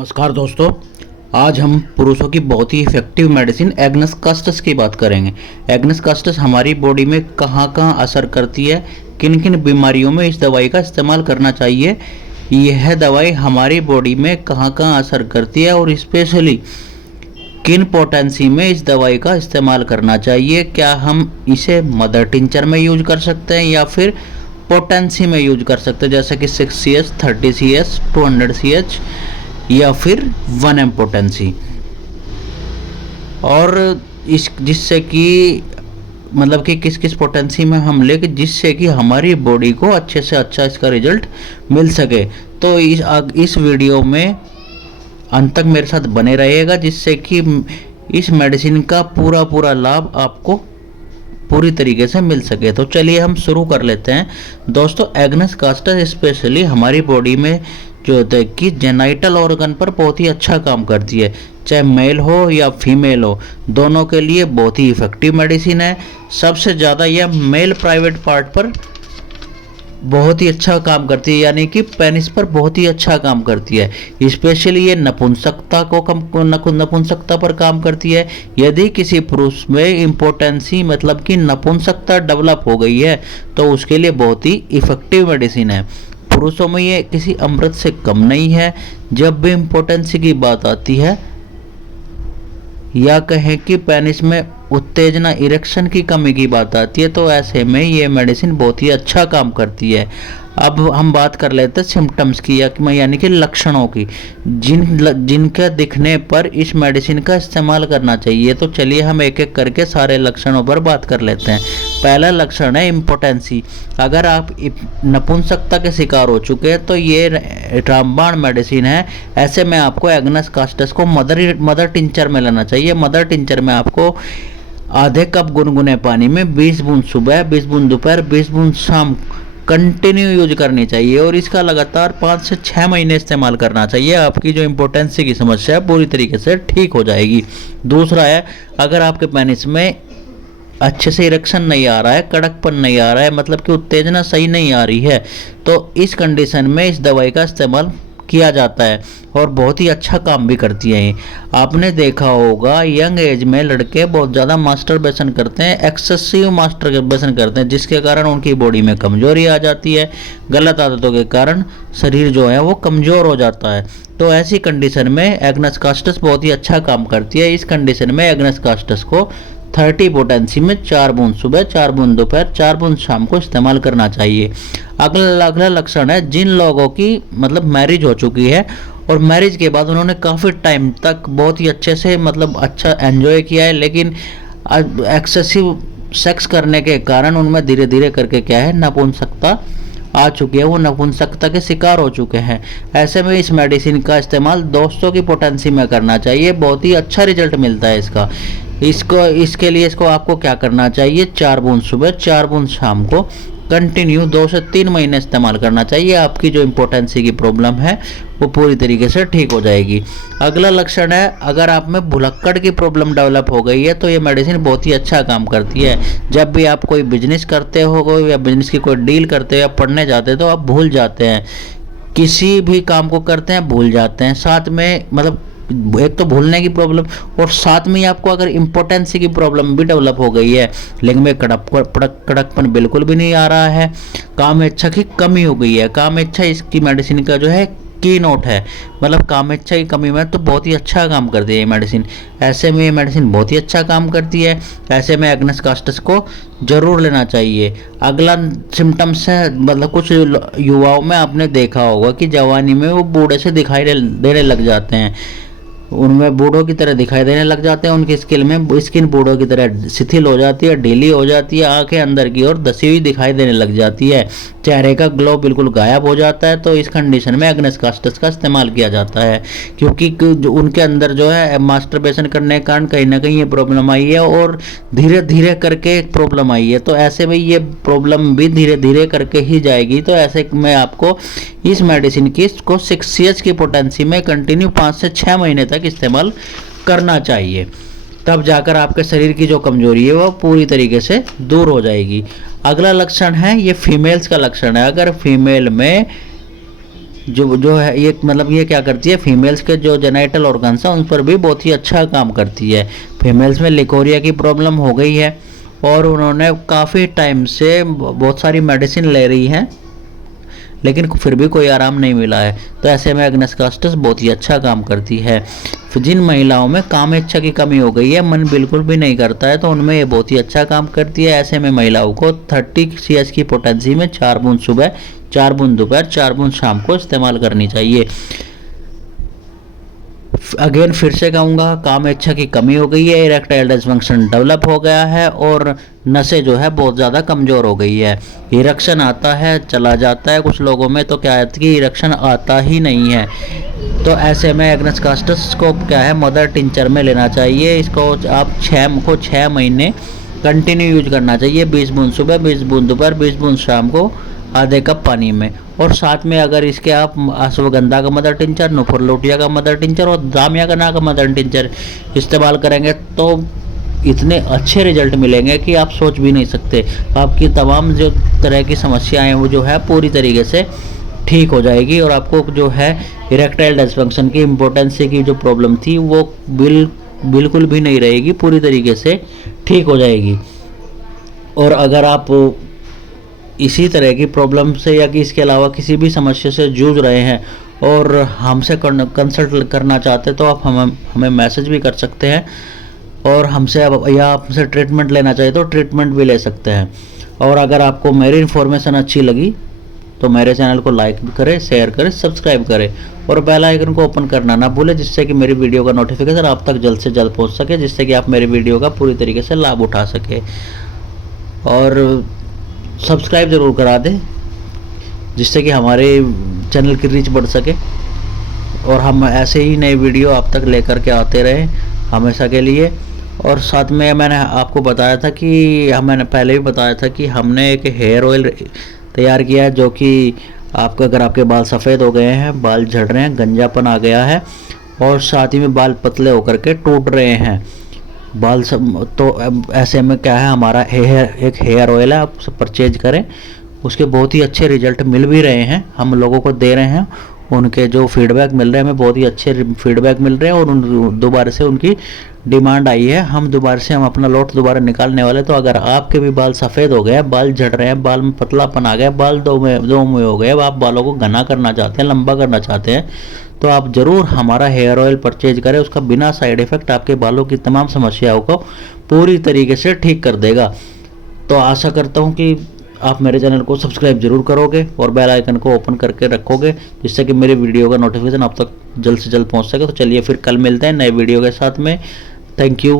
नमस्कार दोस्तों। आज हम पुरुषों की बहुत ही इफ़ेक्टिव मेडिसिन एग्नस कास्टस की बात करेंगे। एग्नस कास्टस हमारी बॉडी में कहाँ कहाँ असर करती है, किन किन बीमारियों में इस दवाई का इस्तेमाल करना चाहिए, यह दवाई हमारी बॉडी में कहाँ कहाँ असर करती है और स्पेशली किन पोटेंसी में इस दवाई का इस्तेमाल करना चाहिए। क्या हम इसे मदर टिंचर में यूज कर सकते हैं या फिर पोटेंसी में यूज कर सकते हैं, जैसे कि 6 CS 30 CS 200 CH या फिर 1 M पोटेंसी। और इस जिससे कि मतलब कि किस किस पोटेंसी में हम लेके जिससे कि हमारी बॉडी को अच्छे से अच्छा इसका रिजल्ट मिल सके। तो इस वीडियो में अंत तक मेरे साथ बने रहिएगा, जिससे कि इस मेडिसिन का पूरा लाभ आपको पूरी तरीके से मिल सके। तो चलिए हम शुरू कर लेते हैं दोस्तों। एग्नस कास्टस स्पेशली हमारी बॉडी में जो होता है कि जेनाइटल ऑर्गन पर बहुत ही अच्छा काम करती है, चाहे मेल हो या फीमेल हो, दोनों के लिए बहुत ही इफ़ेक्टिव मेडिसिन है। सबसे ज़्यादा यह मेल प्राइवेट पार्ट पर बहुत ही अच्छा काम करती है, यानी कि पेनिस पर बहुत ही अच्छा काम करती है। स्पेशली ये नपुंसकता को नपुंसकता पर काम करती है। यदि किसी पुरुष में इम्पोर्टेंसी मतलब कि नपुंसकता डेवलप हो गई है तो उसके लिए बहुत ही इफ़ेक्टिव मेडिसिन है। पुरुषों में ये किसी अमृत से कम नहीं है। जब भी इम्पोर्टेंसी की बात आती है या कहें कि पेनिस में उत्तेजना इरेक्शन की कमी की बात आती है, तो ऐसे में ये मेडिसिन बहुत ही अच्छा काम करती है। अब हम बात कर लेते हैं सिम्टम्स की यानी कि लक्षणों की, जिनके दिखने पर इस मेडिसिन का इस्तेमाल करना चाहिए। तो चलिए हम एक एक करके सारे लक्षणों पर बात कर लेते हैं। पहला लक्षण है इम्पोटेंसी। अगर आप नपुंसकता के शिकार हो चुके हैं तो ये रामबाण मेडिसिन है। ऐसे में आपको एग्नस कास्टस को मदर टिंचर में लेना चाहिए। मदर टिंचर में आपको आधे कप गुनगुने पानी में 20 बूंद सुबह, 20 बूंद दोपहर, 20 बूंद शाम कंटिन्यू यूज करनी चाहिए और इसका लगातार 5 से 6 महीने इस्तेमाल करना चाहिए। आपकी जो इम्पोर्टेंसी की समस्या है पूरी तरीके से ठीक हो जाएगी। दूसरा है, अगर आपके पेनिस में अच्छे से इरेक्शन नहीं आ रहा है, कड़कपन नहीं आ रहा है, मतलब कि उत्तेजना सही नहीं आ रही है, तो इस कंडीशन में इस दवाई का इस्तेमाल किया जाता है और बहुत ही अच्छा काम भी करती है। आपने देखा होगा यंग एज में लड़के बहुत ज़्यादा मास्टरबेशन करते हैं, एक्सेसिव मास्टरबेशन करते हैं, जिसके कारण उनकी बॉडी में कमजोरी आ जाती है। गलत आदतों के कारण शरीर जो है वो कमज़ोर हो जाता है। तो ऐसी कंडीशन में एग्नस कास्टस बहुत ही अच्छा काम करती है। इस कंडीशन में एग्नस कास्टस को 30 पोटेंसी में 4 बूंद सुबह, 4 बूंद दोपहर, 4 बूंद शाम को इस्तेमाल करना चाहिए। अगला लक्षण है, जिन लोगों की मतलब मैरिज हो चुकी है और मैरिज के बाद उन्होंने काफ़ी टाइम तक बहुत ही अच्छे से मतलब अच्छा एंजॉय किया है, लेकिन एक्सेसिव सेक्स करने के कारण उनमें धीरे धीरे करके क्या है नपुंसकता आ चुकी है, वो नपुंसकता के शिकार हो चुके हैं। ऐसे में इस मेडिसिन का इस्तेमाल दोस्तों की पोटेंसी में करना चाहिए। बहुत ही अच्छा रिजल्ट मिलता है इसके लिए इसको आपको क्या करना चाहिए, 4 बूंद सुबह, 4 बूंद शाम को कंटिन्यू 2 से 3 महीने इस्तेमाल करना चाहिए। आपकी जो इम्पोर्टेंसी की प्रॉब्लम है वो पूरी तरीके से ठीक हो जाएगी। अगला लक्षण है, अगर आप में भुलक्कड़ की प्रॉब्लम डेवलप हो गई है तो ये मेडिसिन बहुत ही अच्छा काम करती है। जब भी आप कोई बिजनेस करते हो या बिजनेस की कोई डील करते हो या पढ़ने जाते हो तो आप भूल जाते हैं, किसी भी काम को करते हैं भूल जाते हैं। साथ में मतलब एक तो भूलने की प्रॉब्लम और साथ में ही आपको अगर इम्पोर्टेंसी की प्रॉब्लम भी डेवलप हो गई है, लेकिन में कड़कपन बिल्कुल भी नहीं आ रहा है, काम इच्छा की कमी हो गई है। काम इच्छा इसकी मेडिसिन का जो है की नोट है, मतलब काम इच्छा की कमी में तो बहुत ही अच्छा काम करती है ये मेडिसिन। ऐसे में ये मेडिसिन बहुत ही अच्छा काम करती है। ऐसे में एग्नस कास्टस को जरूर लेना चाहिए। अगला सिम्टम्स है, मतलब कुछ युवाओं में आपने देखा होगा कि जवानी में वो बूढ़े से दिखाई देने लग जाते हैं, उनमें बूढ़ों की तरह दिखाई देने लग जाते हैं। उनकी स्किन बूढ़ों की तरह शिथिल हो जाती है, ढीली हो जाती है, आंखें अंदर की ओर धसी हुई दिखाई देने लग जाती है, चेहरे का ग्लो बिल्कुल गायब हो जाता है। तो इस कंडीशन में एग्नस कास्टस का इस्तेमाल किया जाता है, क्योंकि जो उनके अंदर जो है मास्टरबेशन करने के कारण कहीं ना कहीं ये प्रॉब्लम आई है और धीरे धीरे करके प्रॉब्लम आई है। तो ऐसे में ये प्रॉब्लम भी धीरे धीरे करके ही जाएगी। तो ऐसे में आपको इस मेडिसिन की को 6 CS की पोटेंसी में कंटिन्यू 5 से 6 महीने तक इस्तेमाल करना चाहिए, तब जाकर आपके शरीर की जो कमजोरी है वो पूरी तरीके से दूर हो जाएगी। अगला लक्षण है, ये फीमेल्स का लक्षण है। अगर फीमेल में जो है ये मतलब ये क्या करती है, फीमेल्स के जो जेनाइटल ऑर्गन्स हैं उन पर भी बहुत ही अच्छा काम करती है। फीमेल्स में लिकोरिया की प्रॉब्लम हो गई है और उन्होंने काफ़ी टाइम से बहुत सारी मेडिसिन ले रही हैं, लेकिन फिर भी कोई आराम नहीं मिला है। तो ऐसे में एग्नेस कास्टस बहुत ही अच्छा काम करती है। फिर जिन महिलाओं में काम इच्छा की कमी हो गई है, मन बिल्कुल भी नहीं करता है, तो उनमें ये बहुत ही अच्छा काम करती है। ऐसे में महिलाओं को 30 CS की पोटेंसी में 4 बूंद सुबह, 4 बूंद दोपहर, 4 बूंद शाम को इस्तेमाल करनी चाहिए। अगेन फिर से कहूँगा, काम इच्छा की कमी हो गई है, इरेक्टाइल डिसफंक्शन डेवलप हो गया है और नसें जो है बहुत ज़्यादा कमज़ोर हो गई है। इरेक्शन आता है चला जाता है, कुछ लोगों में तो क्या है कि इरेक्शन आता ही नहीं है। तो ऐसे में एग्नेस कास्टस को क्या है, मदर टिंचर में लेना चाहिए। इसको आप 6 महीने कंटिन्यू यूज करना चाहिए। 20 बूंद सुबह, 20 बूंद दोपहर, 20 बूंद शाम को आधे कप पानी में। और साथ में अगर इसके आप अश्वगंधा का मदर टिंचर, नुपुर लोटिया का मदर टिंचर और दामियागना का मदर टिंचर इस्तेमाल करेंगे तो इतने अच्छे रिजल्ट मिलेंगे कि आप सोच भी नहीं सकते। आपकी तमाम जो तरह की समस्याएं वो जो है पूरी तरीके से ठीक हो जाएगी और आपको जो है इरेक्टाइल डिसफंक्शन की, इम्पोर्टेंसी की जो प्रॉब्लम थी वो बिल्कुल भी नहीं रहेगी, पूरी तरीके से ठीक हो जाएगी। और अगर आप इसी तरह की प्रॉब्लम से या कि इसके अलावा किसी भी समस्या से जूझ रहे हैं और हमसे कंसल्ट करना चाहते हैं तो आप हमें मैसेज भी कर सकते हैं और हमसे आपसे ट्रीटमेंट लेना चाहिए तो ट्रीटमेंट भी ले सकते हैं। और अगर आपको मेरी इन्फॉर्मेशन अच्छी लगी तो मेरे चैनल को लाइक करें, शेयर करें, सब्सक्राइब करें और बेल आइकन को ओपन करना ना भूलें, जिससे कि मेरी वीडियो का नोटिफिकेशन आप तक जल्द से जल्द पहुंच सके, जिससे कि आप मेरी वीडियो का पूरी तरीके से लाभ उठा सके। और सब्सक्राइब ज़रूर करा दें, जिससे कि हमारे चैनल की रीच बढ़ सके और हम ऐसे ही नए वीडियो आप तक लेकर के आते रहें हमेशा के लिए। और साथ में मैंने आपको बताया था कि मैंने पहले भी बताया था कि हमने एक हेयर ऑयल तैयार किया है, जो कि आपका अगर आपके बाल सफ़ेद हो गए हैं, बाल झड़ रहे हैं, गंजापन आ गया है और साथ ही में बाल पतले होकर के टूट रहे हैं बाल सब, तो ऐसे में क्या है, हमारा एक हेयर ऑयल है, आप सब परचेज करें। उसके बहुत ही अच्छे रिजल्ट मिल भी रहे हैं, हम लोगों को दे रहे हैं। उनके जो फीडबैक मिल रहे हैं, हमें बहुत ही अच्छे फीडबैक मिल रहे हैं और दोबारा से उनकी डिमांड आई है। हम अपना लॉट दोबारा निकालने वाले। तो अगर आपके भी बाल सफ़ेद हो गए, बाल झड़ रहे हैं, बाल में पतलापन आ गया, बाल दो में हो गए, आप बालों को घना करना चाहते हैं, लंबा करना चाहते हैं, तो आप ज़रूर हमारा हेयर ऑयल परचेज करें। उसका बिना साइड इफ़ेक्ट आपके बालों की तमाम समस्याओं को पूरी तरीके से ठीक कर देगा। तो आशा करता हूँ कि आप मेरे चैनल को सब्सक्राइब जरूर करोगे और बेल आइकन को ओपन करके रखोगे, जिससे कि मेरे वीडियो का नोटिफिकेशन आप तक जल्द से जल्द पहुंच सके। तो चलिए फिर कल मिलते हैं नए वीडियो के साथ में। Thank you.